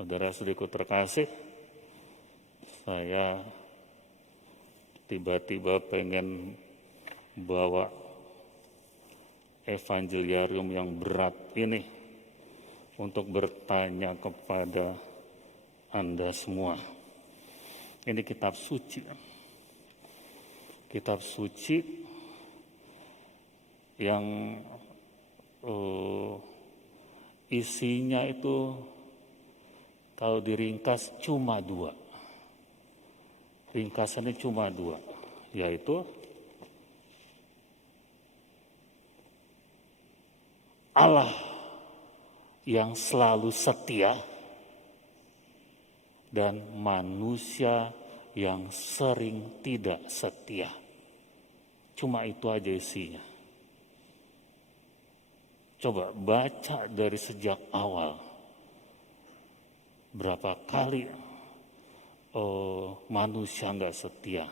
Saudara-saudariku terkasih, saya tiba-tiba pengen bawa evangeliarium yang berat ini untuk bertanya kepada Anda semua. Ini kitab suci. Kitab suci yang isinya itu kalau diringkas cuma dua. Ringkasannya cuma dua, yaitu Allah yang selalu setia dan manusia yang sering tidak setia. Cuma itu aja isinya. Coba baca dari sejak awal. Berapa kali manusia nggak setia.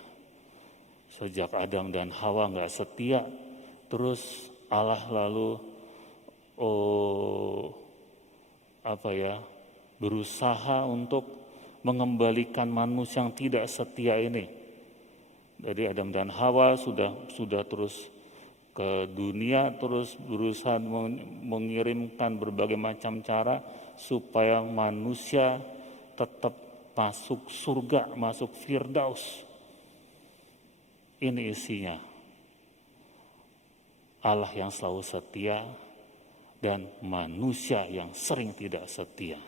Sejak Adam dan Hawa nggak setia, terus Allah lalu berusaha untuk mengembalikan manusia yang tidak setia ini. Dari Adam dan Hawa sudah terus ke dunia, terus berusaha mengirimkan berbagai macam cara supaya manusia tetap masuk surga, masuk Firdaus. Ini isinya. Allah yang selalu setia dan manusia yang sering tidak setia.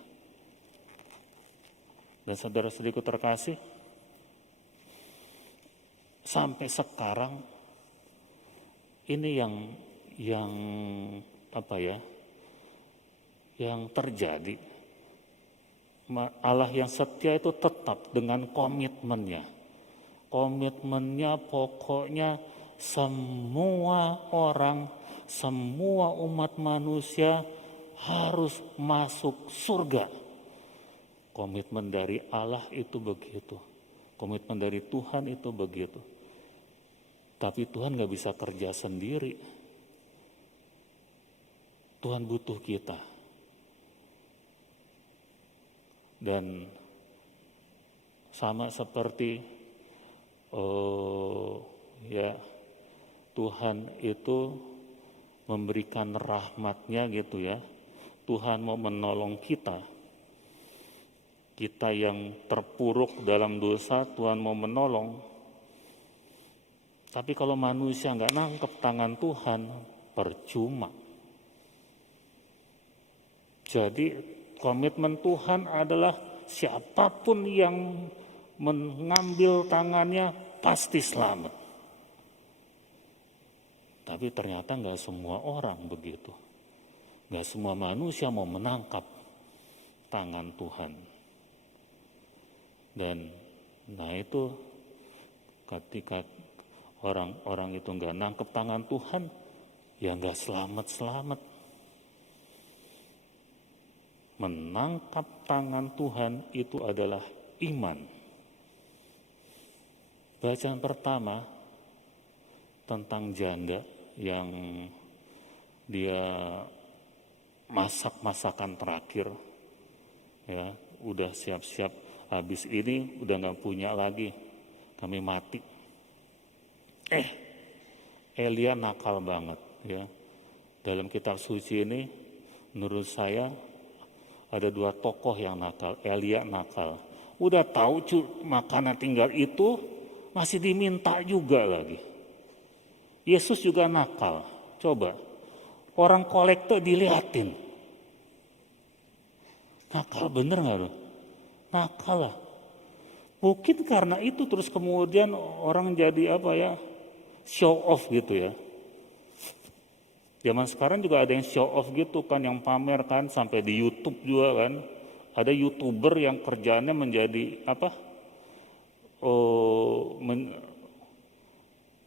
Dan saudara-saudariku terkasih, sampai sekarang ini yang terjadi. Allah yang setia itu tetap dengan komitmennya. Komitmennya pokoknya semua orang, semua umat manusia harus masuk surga. Komitmen dari Allah itu begitu. Komitmen dari Tuhan itu begitu. Tapi Tuhan gak bisa kerja sendiri. Tuhan butuh kita. Dan sama seperti Tuhan itu memberikan rahmatnya gitu ya. Tuhan mau menolong kita. Kita yang terpuruk dalam dosa, Tuhan mau menolong. Tapi kalau manusia nggak nangkep tangan Tuhan, percuma. Jadi komitmen Tuhan adalah siapapun yang mengambil tangannya pasti selamat. Tapi ternyata nggak semua orang begitu. Nggak semua manusia mau menangkap tangan Tuhan. Dan itu ketika orang-orang itu nggak nangkep tangan Tuhan, ya nggak selamat-selamat. Menangkap tangan Tuhan itu adalah iman. Bacaan pertama tentang janda yang dia masak masakan terakhir, ya udah siap-siap habis ini udah nggak punya lagi, kami mati. Elia nakal banget ya. Dalam kitab suci ini menurut saya ada dua tokoh yang nakal. Elia nakal. Udah tahu makanan tinggal itu masih diminta juga lagi. Yesus juga nakal. Coba orang kolektor dilihatin. Nakal bener gak loh? Nakal lah. Mungkin karena itu terus kemudian orang jadi show off gitu ya. Zaman sekarang juga ada yang show off gitu kan, yang pamer kan, sampai di YouTube juga kan. Ada YouTuber yang kerjaannya menjadi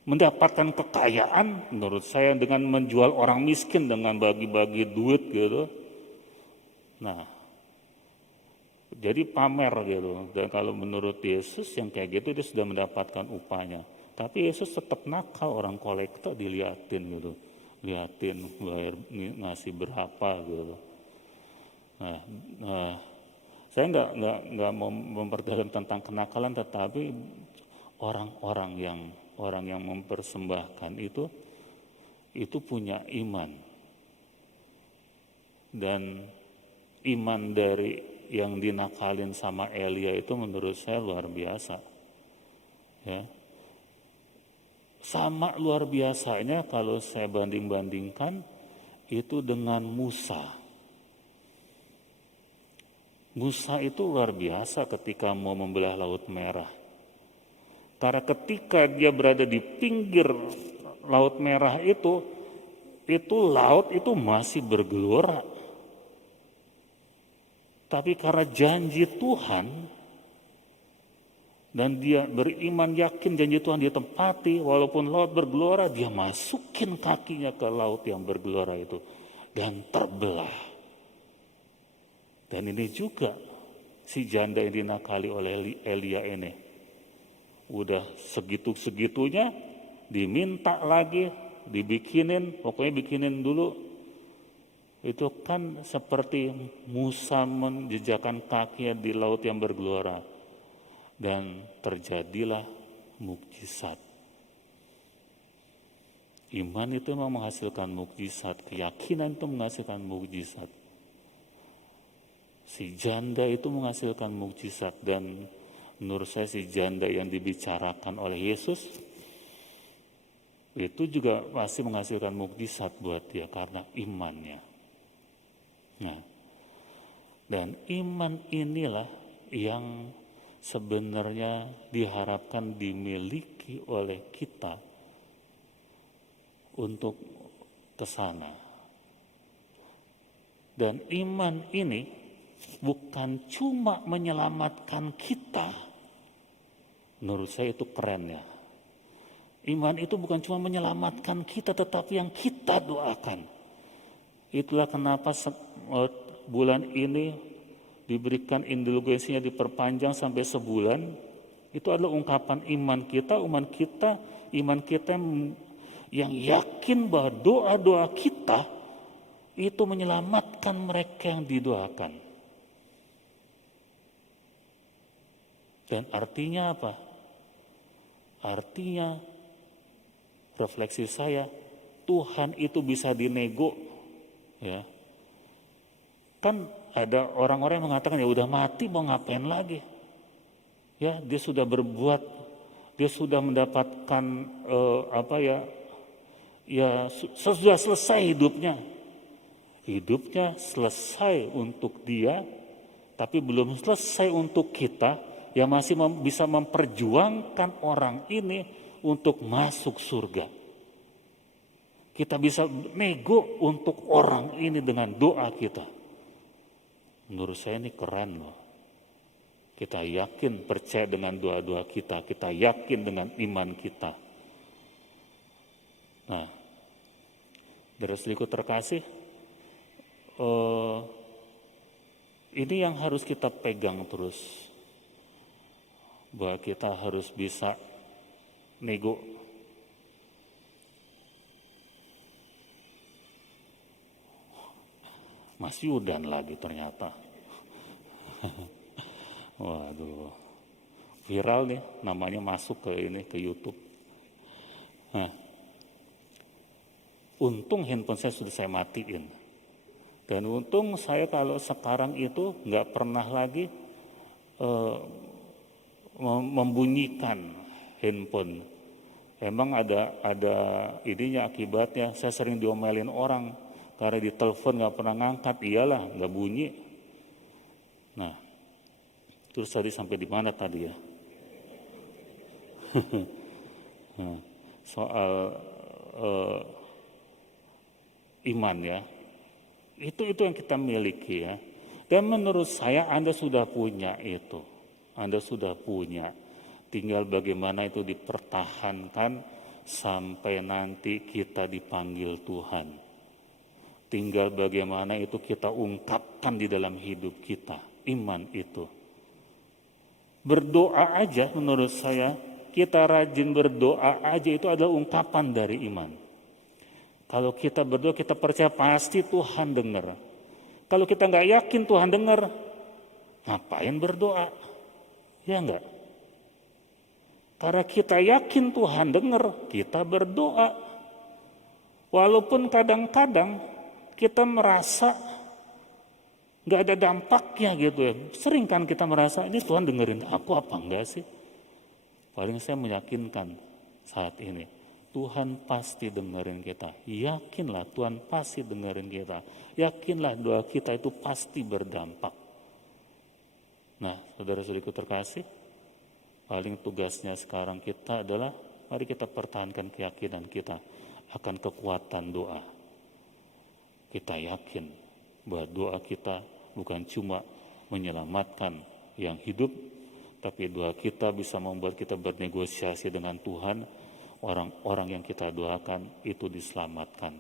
mendapatkan kekayaan menurut saya dengan menjual orang miskin, dengan bagi-bagi duit gitu. Nah, jadi pamer gitu. Dan kalau menurut Yesus yang kayak gitu dia sudah mendapatkan upahnya. Tapi Yesus tetap nakal, orang kolektor diliatin gitu. Liatin bayar ngasih berapa gitu. Nah, Saya nggak mau memperdalam tentang kenakalan, tetapi orang yang mempersembahkan itu punya iman, dan iman dari yang dinakalin sama Elia itu menurut saya luar biasa, ya. Sama luar biasanya kalau saya banding-bandingkan itu dengan Musa. Musa itu luar biasa ketika mau membelah Laut Merah. Karena ketika dia berada di pinggir Laut Merah itu laut itu masih bergelora. Tapi karena janji Tuhan, dan dia beriman yakin janji Tuhan dia tempati, walaupun laut bergelora, dia masukin kakinya ke laut yang bergelora itu dan terbelah. Dan ini juga si janda yang dinakali oleh Elia ini. Udah segitu-segitunya diminta lagi, dibikinin, pokoknya bikinin dulu. Itu kan seperti Musa menjejakkan kakinya di laut yang bergelora. Dan terjadilah mukjizat. Iman itu memang menghasilkan mukjizat, keyakinan itu menghasilkan mukjizat. Si janda itu menghasilkan mukjizat, dan menurut saya si janda yang dibicarakan oleh Yesus itu juga pasti menghasilkan mukjizat buat dia karena imannya. Nah, dan iman inilah yang sebenarnya diharapkan dimiliki oleh kita untuk ke sana. Dan iman ini bukan cuma menyelamatkan kita. Menurut saya itu keren ya. Iman itu bukan cuma menyelamatkan kita, tetapi yang kita doakan. Itulah kenapa bulan ini diberikan indulgensinya diperpanjang sampai sebulan. Itu adalah ungkapan iman kita yang yakin bahwa doa-doa kita itu menyelamatkan mereka yang didoakan. Dan artinya apa? Artinya refleksi saya, Tuhan itu bisa dinego, ya. Kan ada orang-orang yang mengatakan ya udah mati mau ngapain lagi? Ya, dia sudah berbuat, dia sudah mendapatkan sudah selesai hidupnya. Hidupnya selesai untuk dia, tapi belum selesai untuk kita yang masih bisa memperjuangkan orang ini untuk masuk surga. Kita bisa nego untuk orang ini dengan doa kita. Menurut saya ini keren loh. Kita yakin, percaya dengan doa-doa kita yakin dengan iman kita. Nah, dari sedikit terkasih, ini yang harus kita pegang terus, bahwa kita harus bisa nego. Mas Yudan lagi ternyata. Waduh, viral nih, namanya masuk ke YouTube. Nah, untung handphone saya sudah saya matiin. Dan untung saya kalau sekarang itu nggak pernah lagi membunyikan handphone. Emang ada ininya, akibatnya saya sering diomelin orang karena di telepon nggak pernah ngangkat. Iyalah, nggak bunyi. Nah, terus tadi sampai di mana tadi ya? Soal iman ya. Itu yang kita miliki ya. Dan menurut saya Anda sudah punya itu. Anda sudah punya. Tinggal bagaimana itu dipertahankan sampai nanti kita dipanggil Tuhan. Tinggal bagaimana itu kita ungkapkan di dalam hidup kita. Iman itu. Berdoa aja menurut saya, kita rajin berdoa aja itu adalah ungkapan dari iman. Kalau kita berdoa, kita percaya pasti Tuhan dengar. Kalau kita nggak yakin Tuhan dengar, ngapain berdoa? Ya enggak? Karena kita yakin Tuhan dengar, kita berdoa. Walaupun kadang-kadang kita merasa nggak ada dampaknya gitu ya. Sering kan kita merasa, ini Tuhan dengerin aku apa enggak sih? Paling saya meyakinkan saat ini, Tuhan pasti dengerin kita. Yakinlah Tuhan pasti dengerin kita. Yakinlah doa kita itu pasti berdampak. Nah, saudara-saudariku terkasih, paling tugasnya sekarang kita adalah mari kita pertahankan keyakinan kita akan kekuatan doa. Kita yakin bahwa doa kita bukan cuma menyelamatkan yang hidup, tapi doa kita bisa membuat kita bernegosiasi dengan Tuhan. Orang-orang yang kita doakan itu diselamatkan.